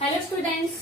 Hello students,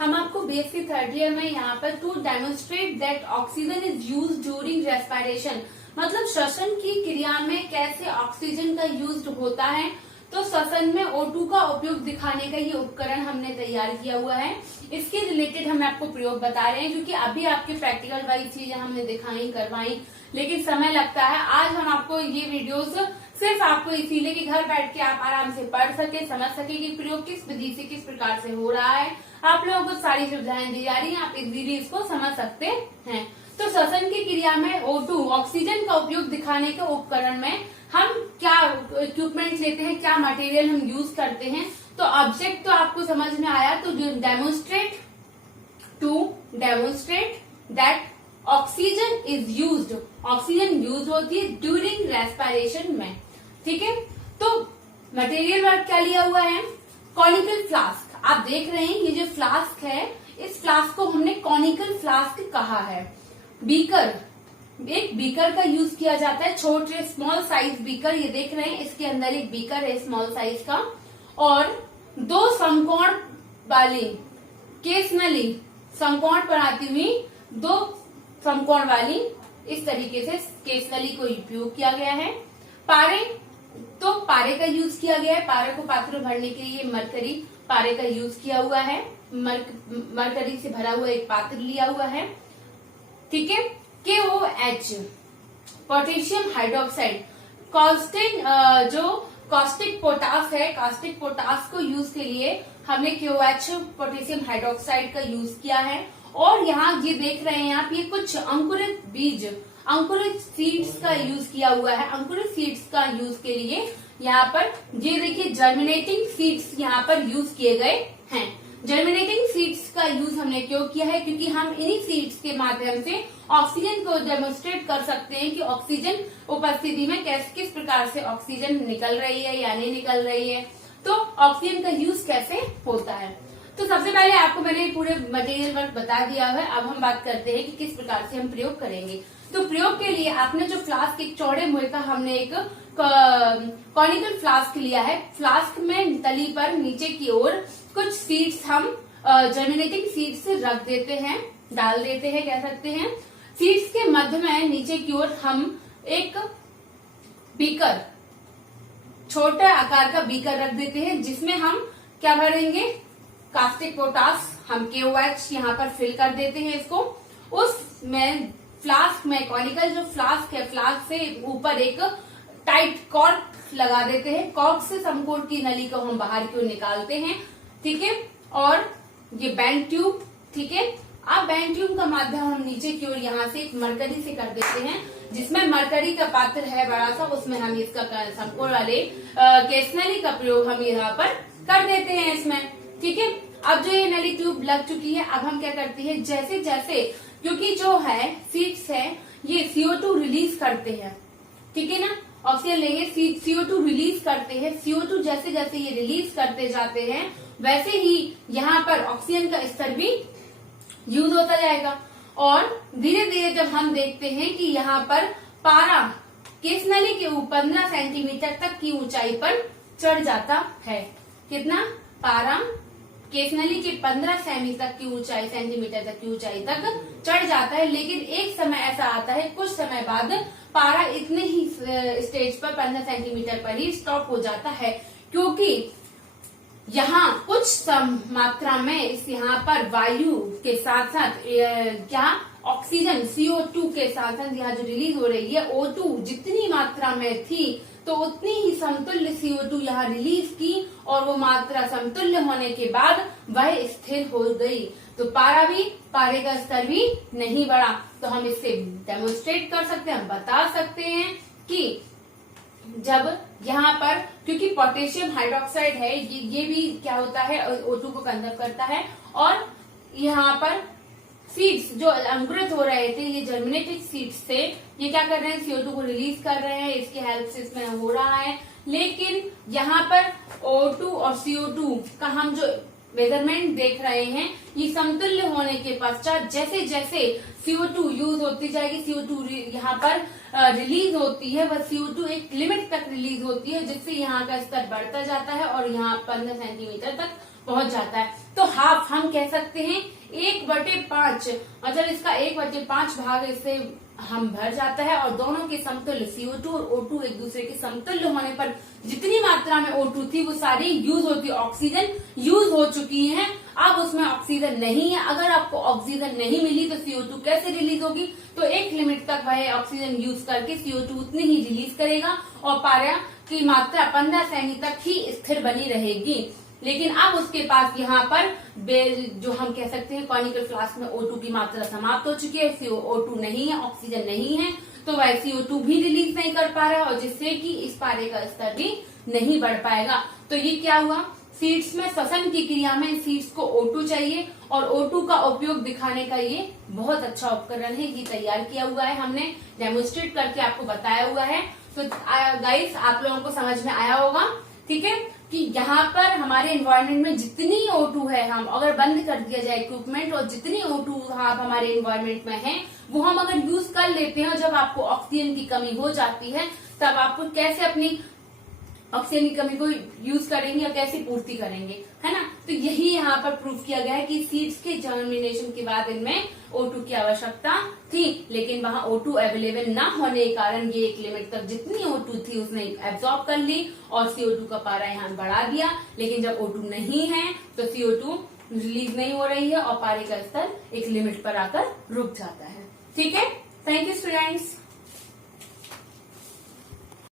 हम आपको BSc third year में यहाँ पर to demonstrate that oxygen is use during respiration, मतलब श्वसन की क्रिया में कैसे ऑक्सीजन का यूज होता है। तो श्वसन में O2 का उपयोग दिखाने का ये उपकरण हमने तैयार किया हुआ है। इसके रिलेटेड हम आपको प्रयोग बता रहे हैं, क्योंकि अभी आपके प्रैक्टिकल वाली चीजें हमने दिखाई करवाई, लेकिन समय लगता है। आज हम आपको ये वीडियोस सिर्फ आपको इसीलिए कि घर बैठ के आप आराम से पढ़ सके, समझ सके कि प्रयोग किस विधि से किस प्रकार से हो रहा है। आप लोगों को सारी सुविधाएं दी जा रही हैं, आप इजीली इसको समझ सकते हैं। तो श्वसन की क्रिया में O2 ऑक्सीजन का उपयोग दिखाने के उपकरण में हम क्या इक्विपमेंट लेते हैं, क्या मटेरियल हम यूज करते हैं। तो ऑब्जेक्ट तो आपको समझ में आया। तो demonstrate that oxygen is used, oxygen use होती है ड्यूरिंग रेस्पिरेशन में। ठीक है, तो मटेरियल वर्क क्या लिया हुआ है, कॉनिकल फ्लास्क। आप देख रहे हैं ये जो फ्लास्क है, इस फ्लास्क को हमने कॉनिकल फ्लास्क कहा है। बीकर, एक बीकर का यूज किया जाता है, छोटे स्मॉल साइज बीकर। ये देख रहे हैं, इसके अंदर एक बीकर है स्मॉल साइज का, और दो समकोण वाली केस नली, समकोण बनाती हुई दो समकोण वाली इस तरीके से केस नली को उपयोग किया गया है। पारे, तो पारे का यूज किया गया है। पारे को पात्र में भरने के लिए मरकरी पारे का यूज किया हुआ है। मरकरी से भरा हुआ एक पात्र लिया हुआ है। ठीक है, KOH पोटेशियम हाइड्रोक्साइड, कॉस्टिक जो कॉस्टिक पोटास है, कॉस्टिक पोटास को यूज के लिए हमने KOH पोटेशियम हाइड्रोक्साइड का यूज किया है। और यहाँ ये देख रहे हैं आप, ये कुछ अंकुरित बीज, अंकुरित सीड्स का यूज किया हुआ है। अंकुरित सीड्स का यूज के लिए यहाँ पर ये देखिए जर्मिनेटिंग सीड्स यहाँ पर यूज किए गए हैं। जर्मिनेटिंग सीड्स का यूज हमने क्यों किया है, क्योंकि हम इन्हीं सीड्स के माध्यम से ऑक्सीजन को डेमोन्स्ट्रेट कर सकते हैं कि ऑक्सीजन उपस्थिति में किस प्रकार से ऑक्सीजन निकल रही है या नहीं निकल रही है। तो ऑक्सीजन का यूज कैसे होता है। तो सबसे पहले आपको मैंने पूरे मटेरियल वर्क बता दिया है। अब हम बात करते हैं कि किस प्रकार से हम प्रयोग करेंगे। तो प्रयोग के लिए आपने जो फ्लास्क, एक चौड़े मुंह का हमने एक कॉनिकल फ्लास्क लिया है। फ्लास्क में तली पर नीचे की ओर कुछ सीड्स हम जर्मिनेटिंग सीड्स रख देते हैं, डाल देते हैं, कह सकते हैं। सीड्स के मध्य में नीचे की ओर हम एक बीकर, छोटे आकार का बीकर रख देते हैं, जिसमें हम क्या भरेंगे, कास्टिक पोटास। हम KOH यहाँ पर फिल कर देते हैं इसको। उसमें फ्लास्क में, कॉनिकल जो फ्लास्क है, फ्लास्क से ऊपर एक टाइट कॉर्क लगा देते हैं। कॉर्क से समकोण की नली को हम बाहर की ओर निकालते हैं। ठीक है, और ये बैंड ट्यूब, ठीक है। अब बैंड ट्यूब का माध्यम हम नीचे की ओर यहाँ से एक मरकरी से कर देते हैं, जिसमें मरकरी का पात्र है बड़ा सा, उसमें हम इसका समकोण वाले केस नली का प्रयोग हम यहाँ पर कर देते हैं इसमें। ठीक है, अब जो ये नली ट्यूब लग चुकी है, अब हम क्या करते हैं, जैसे जैसे, क्योंकि जो है सीड्स है ये CO2 रिलीज करते हैं, ठीक है ना, ऑक्सीजन लेंगे, CO2 रिलीज करते हैं। CO2 जैसे जैसे ये रिलीज करते जाते हैं, वैसे ही यहाँ पर ऑक्सीजन का स्तर भी यूज होता जाएगा। और धीरे धीरे जब हम देखते हैं कि यहाँ पर पारा केस नली के ऊपर 15 सेंटीमीटर तक की ऊंचाई पर चढ़ जाता है। कितना, पारा केस नली के 15 सेंटीमीटर तक की ऊंचाई तक चढ़ जाता है। लेकिन एक समय ऐसा आता है, कुछ समय बाद पारा इतने ही स्टेज पर 15 सेंटीमीटर पर ही स्टॉप हो जाता है, क्योंकि यहाँ कुछ मात्रा में इस यहाँ पर वायु के साथ साथ क्या ऑक्सीजन CO2 के साथ साथ यहाँ जो रिलीज हो रही है O2 जितनी मात्रा में थी, तो उतनी ही समतुल्य CO2 यहाँ रिलीज की, और वो मात्रा समतुल्य होने के बाद वह स्थिर हो गई। तो पारे का स्तर भी नहीं बढ़ा। तो हम इससे डेमोन्स्ट्रेट कर सकते हैं, हम बता सकते हैं कि जब यहाँ पर, क्योंकि पोटेशियम हाइड्रोक्साइड है, ये भी क्या होता है, O2 को कंजर्व करता है। और यहाँ पर सीड्स जो अंकुरित हो रहे थे, ये जर्मिनेटेड सीड्स थे, ये क्या कर रहे हैं, CO2 को रिलीज कर रहे हैं, इसकी हेल्प से इसमें हो रहा है। लेकिन यहाँ पर O2 और CO2 का हम जो मेजरमेंट देख रहे हैं, ये समतुल्य होने के पश्चात जैसे जैसे CO2 यूज होती जाएगी, CO2 यहाँ पर रिलीज होती है, वह CO2 एक लिमिट तक रिलीज होती है, जिससे यहाँ का स्तर बढ़ता जाता है और यहाँ 15 सेंटीमीटर तक पहुंच जाता है। तो हाफ हम कह सकते हैं 1/5, मतलब इसका 1/5 भाग इससे हम भर जाता है, और दोनों के समतुल्य CO2 और O2 एक दूसरे के समतुल्य होने पर जितनी मात्रा में O2 थी वो सारी यूज होती, ऑक्सीजन यूज हो चुकी है, अब उसमें ऑक्सीजन नहीं है। अगर आपको ऑक्सीजन नहीं मिली तो CO2 कैसे रिलीज होगी? तो एक लिमिट तक वह ऑक्सीजन यूज करके CO2 उतनी ही रिलीज करेगा और पारा की मात्रा 15 सेमी तक ही स्थिर बनी रहेगी। लेकिन अब उसके पास यहाँ पर जो हम कह सकते हैं कॉनिकल फ्लास्क में O2 की मात्रा समाप्त हो चुकी है, O2 नहीं है, ऑक्सीजन नहीं है, तो वह CO2 भी रिलीज नहीं कर पा रहा है और जिससे कि इस पारे का स्तर भी नहीं बढ़ पाएगा। तो ये क्या हुआ, सीड्स में श्वसन की क्रिया में सीड्स को O2 चाहिए और O2 का उपयोग दिखाने का ये बहुत अच्छा उपकरण है, ये तैयार किया हुआ है, हमने डेमोन्स्ट्रेट करके आपको बताया हुआ है। तो गाइस आप लोगों को समझ में आया होगा, ठीक है, कि यहाँ पर हमारे एनवायरनमेंट में जितनी O2 है, हम अगर बंद कर दिया जाए इक्विपमेंट और जितनी O2 हमारे एनवायरनमेंट में है वो हम अगर यूज कर लेते हैं, जब आपको ऑक्सीजन की कमी हो जाती है तब आप कैसे अपनी ऑक्सीजन की कमी को यूज करेंगे और कैसे पूर्ति करेंगे, है ना। तो यही यहाँ पर प्रूफ किया गया है कि सीड्स के जर्मिनेशन के बाद इनमें O2 की आवश्यकता थी, लेकिन वहाँ O2 अवेलेबल ना होने के कारण ये एक लिमिट तक जितनी O2 थी उसने एब्जॉर्ब कर ली और CO2 का पारा यहाँ बढ़ा दिया। लेकिन जब O2 नहीं है तो CO2 रिलीज नहीं हो रही है और पारे का स्तर एक लिमिट पर आकर रुक जाता है। ठीक है, थैंक यू स्टूडेंट्स।